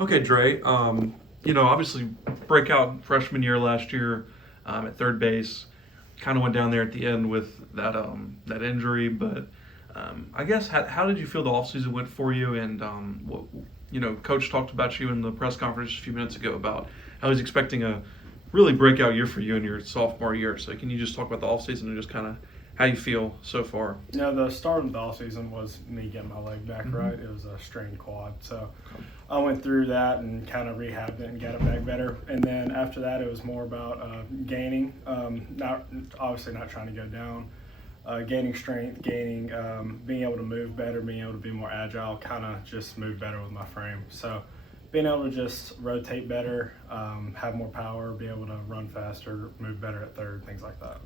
Okay, Drey. Obviously, breakout freshman year last year at third base. Kind of went down there at the end with that injury, but I guess how did you feel the offseason went for you? And Coach talked about you in the press conference a few minutes ago about how he's expecting a really breakout year for you in your sophomore year. So can you just talk about the offseason and just kind of how you feel so far? Yeah, the start of the offseason was me getting my leg back right. It was a strained quad. So I went through that and kind of rehabbed it and got it back better. And then after that, it was more about gaining, not trying to go down, gaining strength, being able to move better, being able to be more agile, kind of just move better with my frame. So being able to just rotate better, have more power, be able to run faster, move better at third, things like that.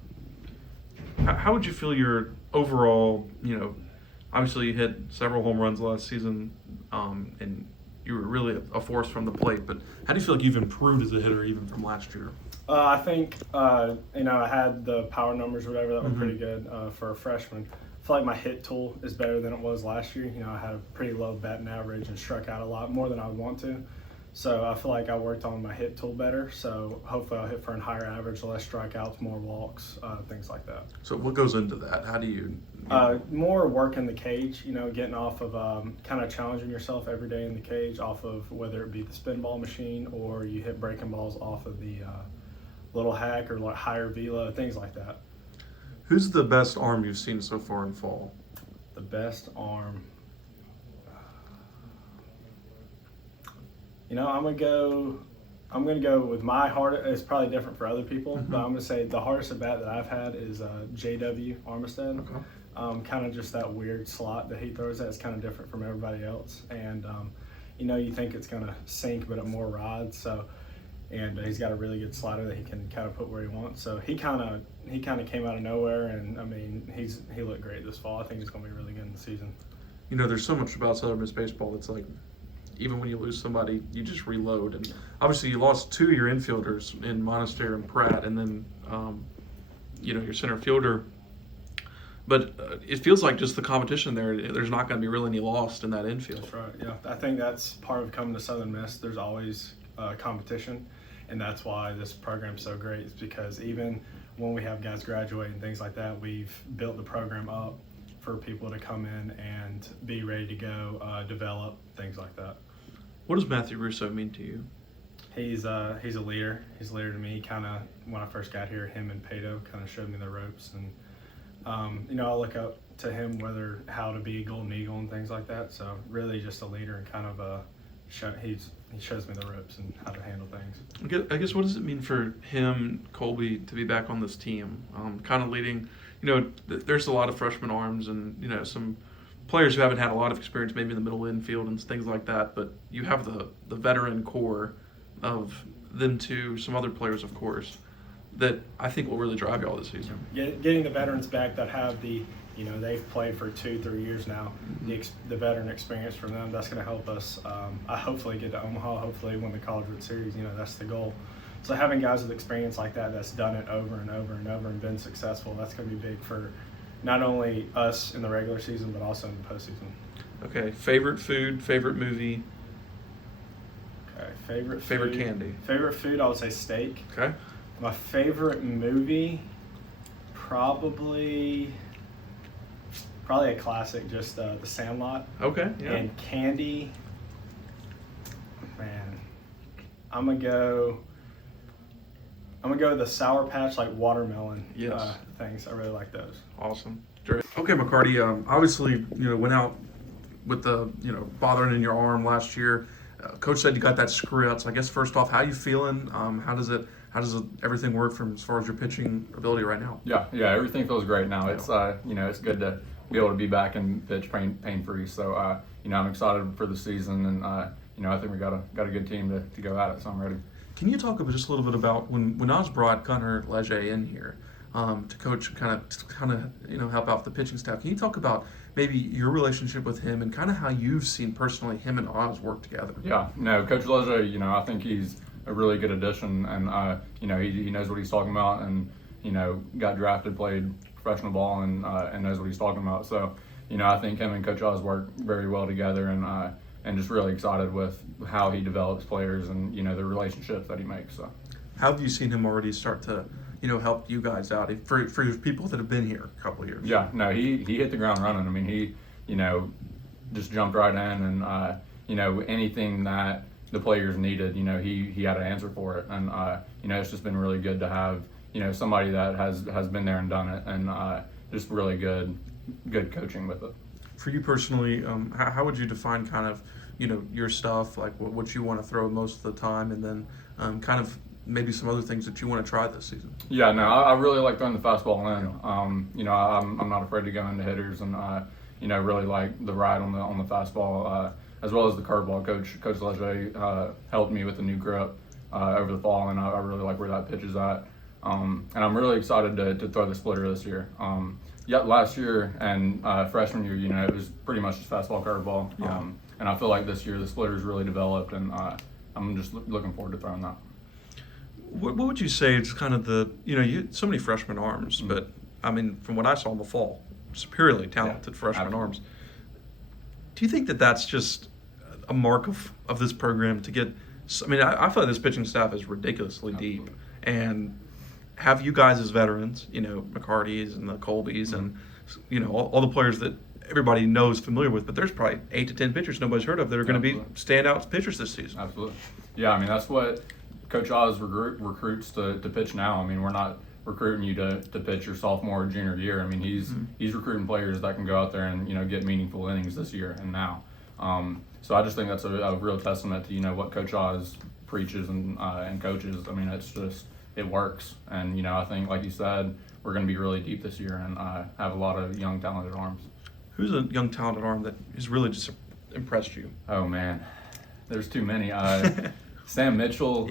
How would you feel your overall, obviously you hit several home runs last season, and you were really a force from the plate, but how do you feel like you've improved as a hitter even from last year? I think, I had the power numbers or whatever that were pretty good for a freshman. I feel like my hit tool is better than it was last year. I had a pretty low batting average and struck out a lot more than I would want to. So I feel like I worked on my hit tool better. So hopefully I'll hit for a higher average, less strikeouts, more walks, things like that. So what goes into that? How do you? More work in the cage, getting off of kind of challenging yourself every day in the cage off of whether it be the spin ball machine or you hit breaking balls off of the little hack or like higher velo, things like that. Who's the best arm you've seen so far in fall? The best arm. I'm gonna go with my heart. It's probably different for other people, but I'm gonna say the hardest at bat that I've had is JW Armistead. Okay. Kind of just that weird slot that he throws at is kind of different from everybody else, and you think it's gonna sink, but it more rides. So, and he's got a really good slider that he can kind of put where he wants. So he kind of came out of nowhere, and I mean he looked great this fall. I think he's gonna be really good in the season. There's so much about Southern Miss baseball that's like, even when you lose somebody, you just reload. And obviously you lost two of your infielders in Monastery and Pratt, and then, your center fielder. But it feels like just the competition there's not going to be really any lost in that infield. That's right, yeah. I think that's part of coming to Southern Miss. There's always competition, and that's why this program's so great. It's because even when we have guys graduate and things like that, we've built the program up for people to come in and be ready to go, develop, things like that. What does Matthew Russo mean to you? He's a leader. He's a leader to me. Kind of when I first got here, him and Pato kind of showed me the ropes, and I look up to him how to be a Golden Eagle and things like that. So really, just a leader and kind of he shows me the ropes and how to handle things. I guess what does it mean for him, Colby, to be back on this team, kind of leading? There's a lot of freshman arms and some players who haven't had a lot of experience maybe in the middle infield and things like that, but you have the veteran core of them two, some other players, of course, that I think will really drive you all this season. Getting the veterans back that have they've played for 2-3 years now, the veteran experience from them, that's going to help us. I hopefully get to Omaha, hopefully win the College World Series, that's the goal. So having guys with experience like that's done it over and over and over and been successful, that's going to be big for not only us in the regular season, but also in the postseason. Okay, favorite food, favorite movie. Okay, favorite candy. Favorite food, I would say steak. Okay. My favorite movie, probably a classic, just The Sandlot. Okay, yeah. And candy, man, I'm gonna go with the Sour Patch, like watermelon things. I really like those. Awesome. Okay, McCarty, obviously, went out with the, bothering in your arm last year. Coach said you got that screw out. So I guess first off, how you feeling? How does everything work from as far as your pitching ability right now? Yeah, everything feels great now. It's it's good to be able to be back and pitch pain free. So I'm excited for the season, and I think we got a good team to go at it. So I'm ready. Can you talk just a little bit about when Oz brought Gunnar Leger in here to coach, kind of help out the pitching staff? Can you talk about maybe your relationship with him and kind of how you've seen personally him and Oz work together? Yeah, no, Coach Leger, I think he's a really good addition, and he knows what he's talking about, and got drafted, played professional ball, and knows what he's talking about. So I think him and Coach Oz work very well together, and and just really excited with how he develops players and the relationships that he makes. So. How have you seen him already start to, help you guys out for people that have been here a couple of years? Yeah, no, he hit the ground running. I mean, he just jumped right in, and anything that the players needed, he had an answer for it, and it's just been really good to have somebody that has been there and done it, and just really good coaching with it. For you personally, how would you define kind of your stuff, like what you want to throw most of the time, and then kind of maybe some other things that you want to try this season? Yeah, no, I really like throwing the fastball in. I'm not afraid to go into hitters, and really like the ride on the fastball, as well as the curveball. Coach Leger helped me with the new grip over the fall, and I really like where that pitch is at. And I'm really excited to throw the splitter this year. Last year and freshman year, it was pretty much just fastball, curveball. Yeah. And I feel like this year the splitter's really developed, and I'm just looking forward to throwing that. What would you say is kind of so many freshman arms, but I mean, from what I saw in the fall, superiorly talented freshman absolutely. arms. Do you think that that's just a mark of this program to get? I mean, I feel like this pitching staff is ridiculously Absolutely. deep, and have you guys as veterans, McCarty's and the Colbys, and all the players that everybody knows, familiar with, but there's probably 8 to 10 pitchers nobody's heard of that are going to be standout pitchers this season. Absolutely. Yeah, I mean, that's what Coach Oz recruits to pitch now. I mean, we're not recruiting you to pitch your sophomore or junior year. I mean, he's recruiting players that can go out there and get meaningful innings this year and now. So I just think that's a real testament to what Coach Oz preaches and coaches. I mean, it works, and I think, like you said, we're going to be really deep this year and have a lot of young talented arms. Who's a young talented arm that has really just impressed you? Oh man, there's too many. Sam Mitchell,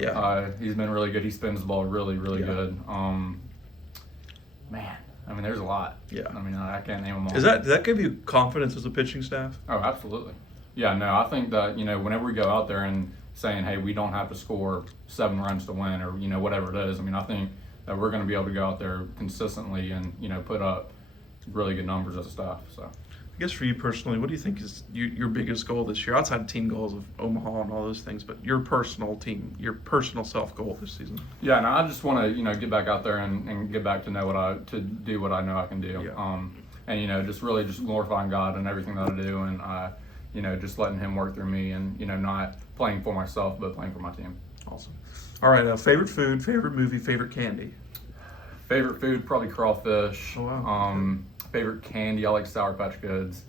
he's been really good. He spins the ball really good. Man, I mean, there's a lot. Yeah. I mean, I can't name them all. Does that give you confidence as a pitching staff? Oh, absolutely. Yeah, no, I think that, whenever we go out there and saying, hey, we don't have to score 7 runs to win or, whatever it is, I mean, I think that we're going to be able to go out there consistently and, put up really good numbers as a staff. So. I guess for you personally, what do you think is your biggest goal this year, outside of team goals of Omaha and all those things, but your personal self goal this season? Yeah, and I just want to, get back out there and get back to do what I know I can do. Yeah. And, just really just glorifying God and everything that I do, and, just letting Him work through me and, not playing for myself, but playing for my team. Awesome. All right, favorite food, favorite movie, favorite candy? Favorite food, probably crawfish. Oh, wow. Favorite candy, I like Sour Patch Kids.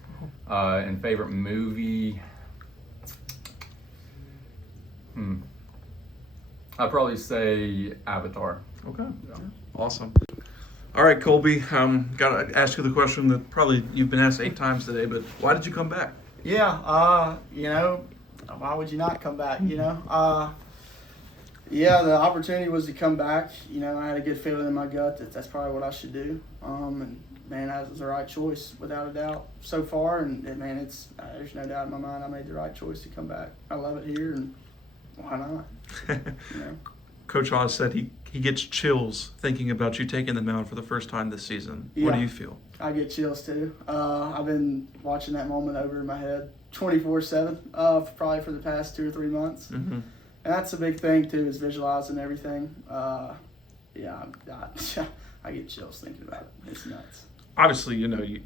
And favorite movie, I'd probably say Avatar. Okay. Yeah. Awesome. All right, Colby, got to ask you the question that probably you've been asked 8 times today, but why did you come back? Yeah, why would you not come back, Yeah, the opportunity was to come back. I had a good feeling in my gut that that's probably what I should do. And man, that was the right choice without a doubt so far. And man, there's no doubt in my mind I made the right choice to come back. I love it here, and why not? Coach Oz said he gets chills thinking about you taking the mound for the first time this season. Yeah. What do you feel? I get chills too. I've been watching that moment over in my head 24/7, probably for the past 2 or 3 months. Mm-hmm. And that's a big thing too, is visualizing everything. I get chills thinking about it. It's nuts. Obviously,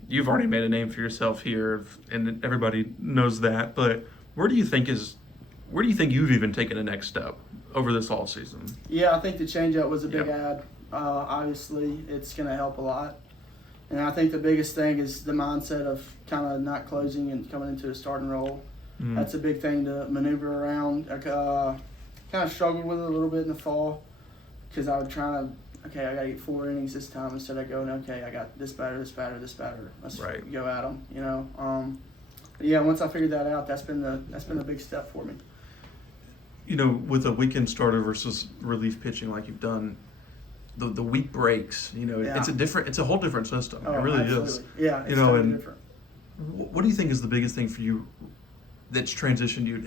you've already made a name for yourself here, and everybody knows that. But where do you think you've even taken a next step over this all season? Yeah, I think the changeup was a big add. Obviously, it's going to help a lot. And I think the biggest thing is the mindset of kind of not closing and coming into a starting role. Mm. That's a big thing to maneuver around. I kind of struggled with it a little bit in the fall because I would try to, I got to get 4 innings this time instead of going, I got this batter. Let's go at them, But yeah, once I figured that out, that's been a big step for me. With a weekend starter versus relief pitching like you've done, the week breaks, it's a whole different system. Oh, it really absolutely. is. Yeah, it's totally and different. What do you think is the biggest thing for you that's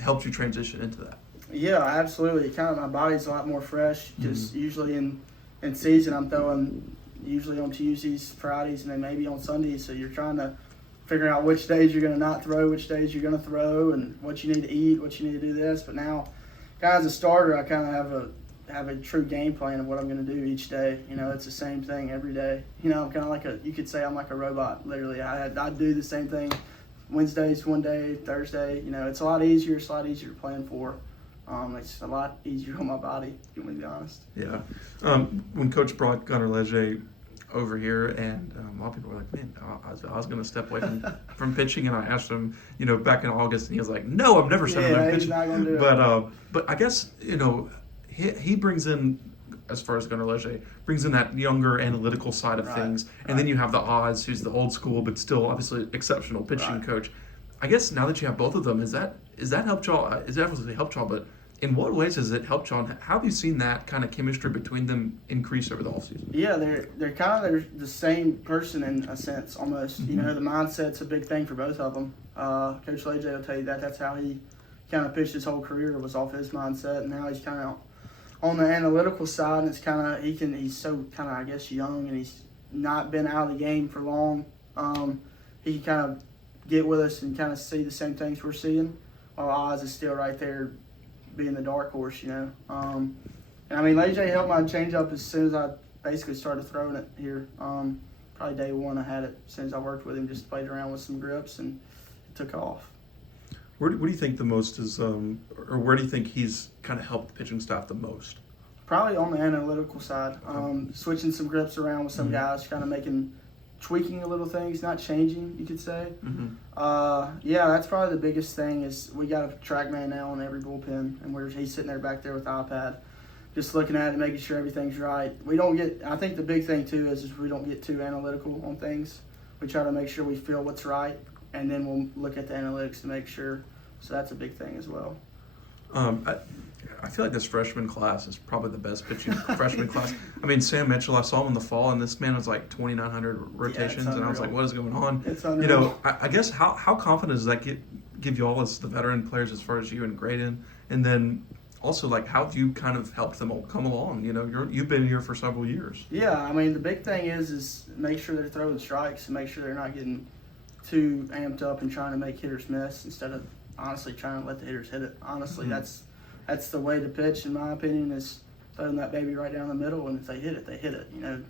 helped you transition into that? Yeah, absolutely. Kind of my body's a lot more fresh because usually in season I'm throwing usually on Tuesdays, Fridays, and then maybe on Sundays. So you're trying to figuring out which days you're going to not throw, which days you're going to throw, and what you need to eat, what you need to do this. But now, kind of as a starter, I kind of have a true game plan of what I'm going to do each day. You know, it's the same thing every day. You know, I'm kind of like you could say I'm like a robot, literally. I do the same thing Wednesdays one day, Thursday. You know, it's a lot easier. It's a lot easier to plan for. It's a lot easier on my body, to be honest. Yeah. When Coach brought Gunnar Leger over here, and a lot of people were like, man, I was going to step away from pitching, and I asked him, you know, back in August, and he was like, no, I'm never stepping away from pitching. Not gonna do it. But I guess, you know, he brings in, as far as Gunnar Leger, brings in that younger analytical side of things, and then you have the Oz, who's the old school, but still obviously exceptional pitching coach. I guess now that you have both of them, is that helped y'all? Is that obviously helped y'all, but in what ways has it helped y'all? How have you seen that kind of chemistry between them increase over the offseason? Yeah, they're they're the same person in a sense, almost. Mm-hmm. You know, the mindset's a big thing for both of them. Coach Leger will tell you that. That's how he kind of pitched his whole career, was off his mindset, and now he's kind of on the analytical side, and it's kind of he's so kind of, I guess, young, and he's not been out of the game for long. He can kind of get with us and kind of see the same things we're seeing, while Oz is still right there being the dark horse, you know. And I mean, Leger helped my changeup as soon as I basically started throwing it here. Probably day one I had it. As soon as I worked with him, just played around with some grips, and it took off. What do you think the most is, or where do you think he's kind of helped the pitching staff the most? Probably on the analytical side. Switching some grips around with some guys, kind of tweaking a little things, not changing, you could say. Yeah, that's probably the biggest thing is we got a track man now on every bullpen, and he's sitting there back there with the iPad, just looking at it, making sure everything's right. I think the big thing too is we don't get too analytical on things. We try to make sure we feel what's right, and then we'll look at the analytics to make sure. So that's a big thing as well. I feel like this freshman class is probably the best pitching freshman class. I mean, Sam Mitchell, I saw him in the fall, and this man was like 2,900 rotations, and I was like, what is going on? It's unreal. You know, I guess how confident does that give you all as the veteran players as far as you and Graydon? And then also, like, how have you kind of helped them all come along? You know, you've been here for several years. Yeah, I mean, the big thing is make sure they're throwing strikes and make sure they're not getting too amped up and trying to make hitters miss instead of honestly trying to let the hitters hit it. Honestly, that's the way to pitch, in my opinion, is throwing that baby right down the middle, and if they hit it, they hit it. You know,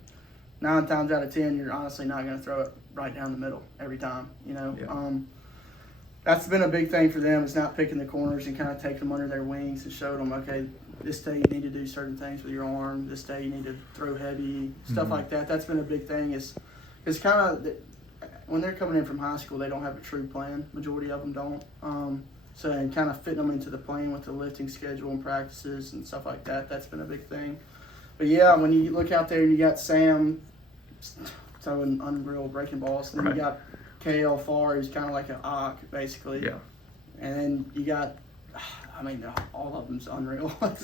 9 times out of 10, you're honestly not going to throw it right down the middle every time. You know, that's been a big thing for them, is not picking the corners and kind of taking them under their wings and showing them, okay, this day you need to do certain things with your arm. This day you need to throw heavy, stuff like that. That's been a big thing. Is kind of when they're coming in from high school, they don't have a true plan. Majority of them don't. So and kind of fitting them into the plan with the lifting schedule and practices and stuff like that. That's been a big thing. But yeah, when you look out there and you got Sam throwing unreal breaking balls, then you got KL Farr, who's kind of like an Ock, basically. Yeah. And then you got, I mean, all of them's unreal. I'm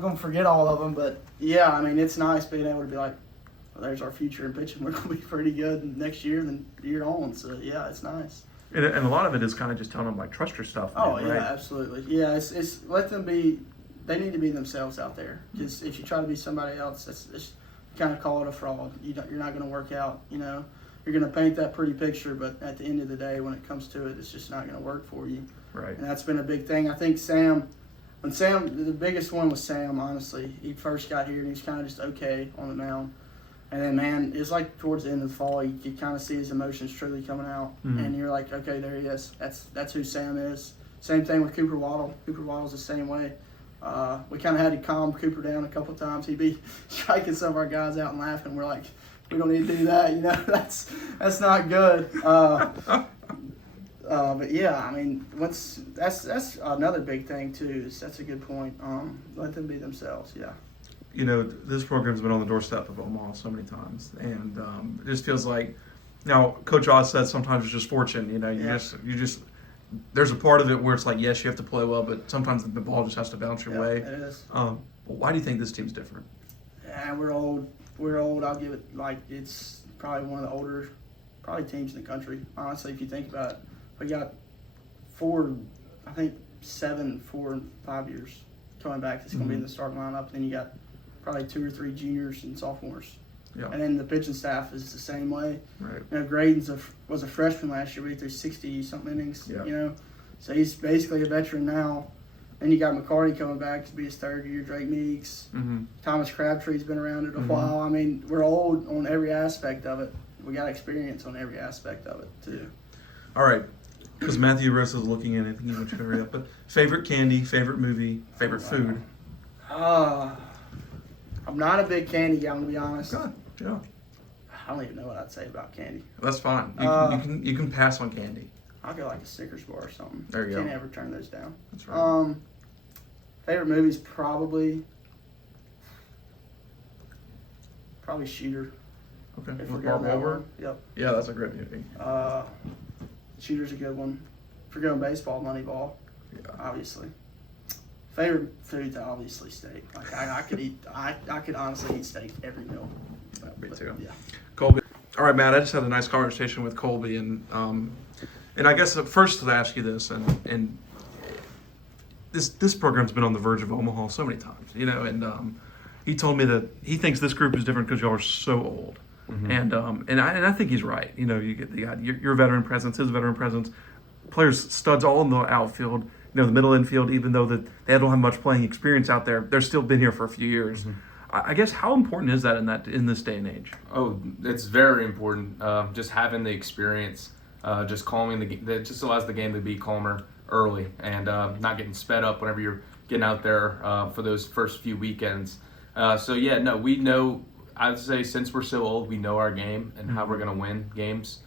going to forget all of them, but yeah, I mean, it's nice being able to be like, well, there's our future in pitching. We're going to be pretty good next year and the year on. So yeah, it's nice. And a lot of it is kind of just telling them, like, trust your stuff. Man, oh, yeah, right? Absolutely. Yeah, it's let them be, they need to be themselves out there. Because if you try to be somebody else, it's kind of call it a fraud. You're not going to work out, you know. You're going to paint that pretty picture, but at the end of the day, when it comes to it, it's just not going to work for you. Right. And that's been a big thing. I think the biggest one was Sam, honestly. He first got here, and he was kind of just okay on the mound. And then, man, it's like towards the end of the fall, you could kind of see his emotions truly coming out. And you're like, okay, there he is. That's who Sam is. Same thing with Cooper Waddle. Cooper Waddle's the same way. We kind of had to calm Cooper down a couple times. He'd be striking some of our guys out and laughing. We're like, we don't need to do that. You know, that's not good. But yeah, I mean, that's another big thing too. That's a good point. Let them be themselves. Yeah. You know, this program's been on the doorstep of Omaha so many times, and it just feels like, now, Coach Oz said sometimes it's just fortune. You know, you just there's a part of it where it's like, yes, you have to play well, but sometimes the ball just has to bounce your way. It is. Why do you think this team's different? Yeah, we're old. I'll give it, like, it's probably one of the older teams in the country. Honestly, if you think about it, we got 7, 4, and 5 years coming back. That's going to be in the starting lineup. Then you got probably 2 or 3 juniors and sophomores. Yeah. And then the pitching staff is the same way. Right. You know, Graydon's was a freshman last year, but he threw 60-something innings, Yeah. you know. So he's basically a veteran now. Then you got McCarty coming back to be his third year, Drake Meeks. Mm-hmm. Thomas Crabtree's been around it a Mhm. while. I mean, we're old on every aspect of it. We got experience on every aspect of it, too. All right. Because Matthew Russo's looking in, I think he wants you to hurry up. But favorite candy, favorite movie, favorite food? I'm not a big candy guy, I'm going to be honest. God, yeah. I don't even know what I'd say about candy. That's fine. You can pass on candy. I'll go like a Snickers bar or something. There you go. Can't ever turn those down. That's right. Favorite movie's probably Shooter. Okay. If we're With going Mark that Wahlberg? one. Yep. Yeah, that's a great movie. Shooter's a good one. If we're going baseball, Moneyball, Yeah. obviously. Favorite food's obviously steak. Like I could eat. I could honestly eat steak every meal. Me too. Yeah. Colby. All right, Matt. I just had a nice conversation with Colby, and I guess first to ask you this, and this program's been on the verge of Omaha so many times, you know, and he told me that he thinks this group is different because y'all are so old, and I think he's right. You know, you get your veteran presence, his veteran presence, players, studs all in the outfield, you know, the middle infield. Even though that they don't have much playing experience out there, they're still been here for a few years. I guess how important is that in this day and age? Oh, it's very important. Just having the experience, just calming the game, that just allows the game to be calmer early and not getting sped up whenever you're getting out there for those first few weekends. We know. I'd say since we're so old, we know our game and how we're gonna win games.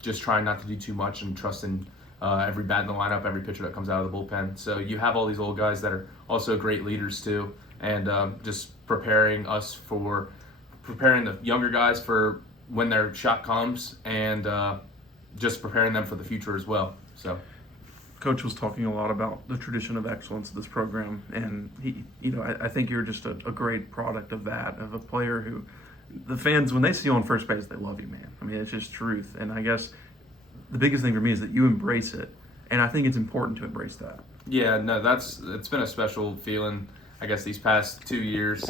Just trying not to do too much and trusting every bat in the lineup, every pitcher that comes out of the bullpen. So you have all these old guys that are also great leaders too, and just preparing the younger guys for when their shot comes, and just preparing them for the future as well. So, Coach was talking a lot about the tradition of excellence of this program, and I think you're just a great product of that, of a player who, the fans, when they see you on first base, they love you, man. I mean, it's just truth, and I guess the biggest thing for me is that you embrace it, and I think it's important to embrace that. yeah, no, it's been a special feeling, I guess, these past 2 years,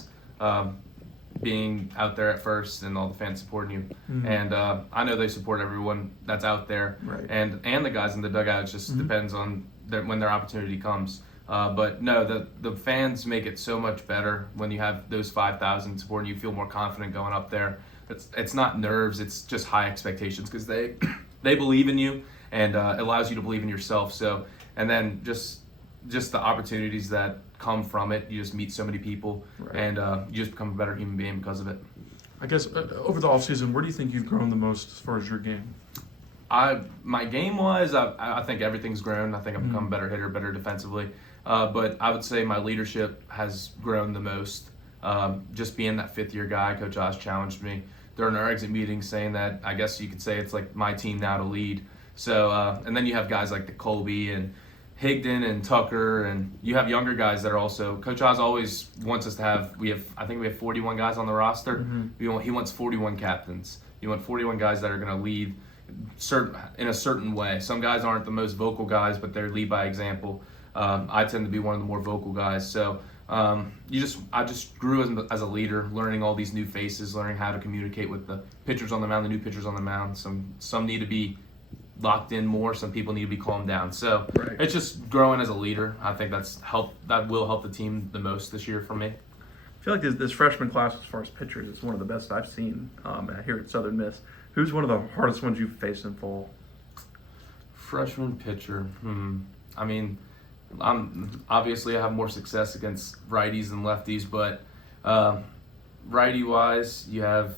being out there at first and all the fans supporting you. And I know they support everyone that's out there, Right. and the guys in the dugout. It just depends on when their opportunity comes. But no, the fans make it so much better when you have those 5,000 supporting you. Feel more confident going up there. It's not nerves, it's just high expectations because they believe in you, and it allows you to believe in yourself. So, and then just the opportunities that come from it. You just meet so many people, Right. and you just become a better human being because of it. I guess over the offseason, where do you think you've grown the most as far as your game? My game wise, I think everything's grown. I think I've become a better hitter, better defensively. But I would say my leadership has grown the most. Just being that fifth year guy, Coach Oz challenged me during our exit meeting, saying that I guess you could say it's like my team now to lead. So and then you have guys like the Colby and Higdon and Tucker, and you have younger guys that are also. Coach Oz always wants us to have. I think we have 41 guys on the roster. He wants 41 captains. You want 41 guys that are going to lead in a certain way. Some guys aren't the most vocal guys, but they lead by example. I tend to be one of the more vocal guys. So I just grew as a leader, learning all these new faces, learning how to communicate with the pitchers on the mound, the new pitchers on the mound. Some need to be locked in more. Some people need to be calmed down. So Right. It's just growing as a leader. I think that will help the team the most this year for me. I feel like this freshman class, as far as pitchers, is one of the best I've seen here at Southern Miss. Who's one of the hardest ones you've faced in fall? Freshman pitcher. I mean, obviously I have more success against righties than lefties, but righty wise, you have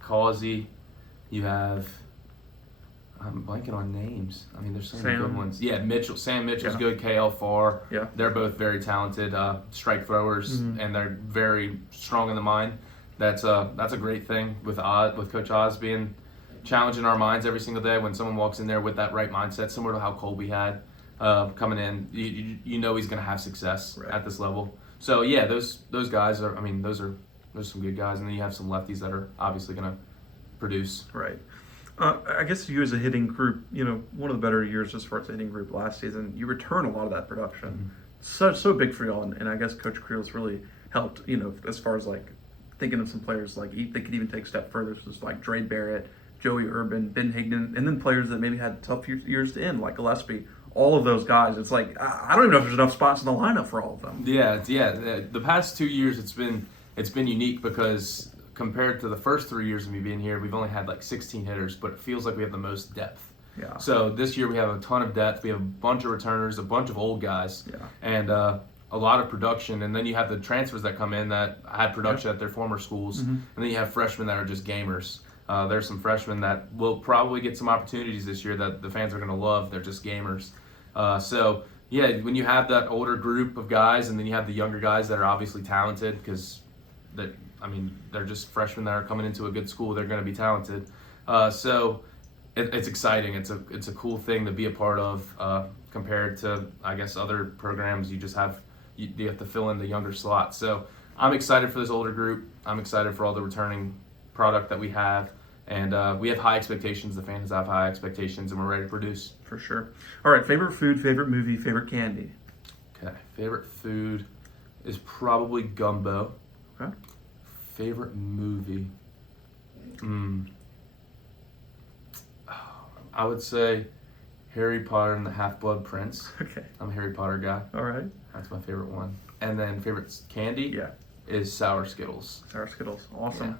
Causey, you have. I'm blanking on names. I mean, there's so many good ones. Yeah, Sam Mitchell's Yeah. good. KL Farr. Yeah. They're both very talented strike throwers, and they're very strong in the mind. That's a great thing with Coach Oz being challenging our minds every single day. When someone walks in there with that right mindset, similar to how Colby had coming in, you know he's going to have success Right. at this level. So yeah, those guys are. I mean, those are some good guys, and then you have some lefties that are obviously going to produce. Right. I guess you as a hitting group, one of the better years as far as the hitting group last season, you return a lot of that production. So big for y'all, and I guess Coach Creel's really helped, as far as like thinking of some players like they could even take a step further. So it's like Drey Barrett, Joey Urban, Ben Higdon, and then players that maybe had tough years to end, like Gillespie. All of those guys, it's like I don't even know if there's enough spots in the lineup for all of them. Yeah. The past 2 years, it's been unique because compared to the first 3 years of me being here, we've only had like 16 hitters, but it feels like we have the most depth. Yeah. So this year we have a ton of depth. We have a bunch of returners, a bunch of old guys, Yeah. and a lot of production. And then you have the transfers that come in that had production at their former schools, and then you have freshmen that are just gamers. There's some freshmen that will probably get some opportunities this year that the fans are going to love. They're just gamers. So yeah, when you have that older group of guys, and then you have the younger guys that are obviously talented because they're just freshmen that are coming into a good school. They're going to be talented. So it's exciting. It's a cool thing to be a part of compared to, I guess, other programs. You have to fill in the younger slot. So I'm excited for this older group. I'm excited for all the returning product that we have. And we have high expectations. The fans have high expectations, and we're ready to produce. For sure. All right, favorite food, favorite movie, favorite candy. Okay, favorite food is probably gumbo. Okay. Favorite movie? I would say Harry Potter and the Half-Blood Prince. Okay. I'm a Harry Potter guy. All right. That's my favorite one. And then favorite candy Yeah. is Sour Skittles. Sour Skittles. Awesome.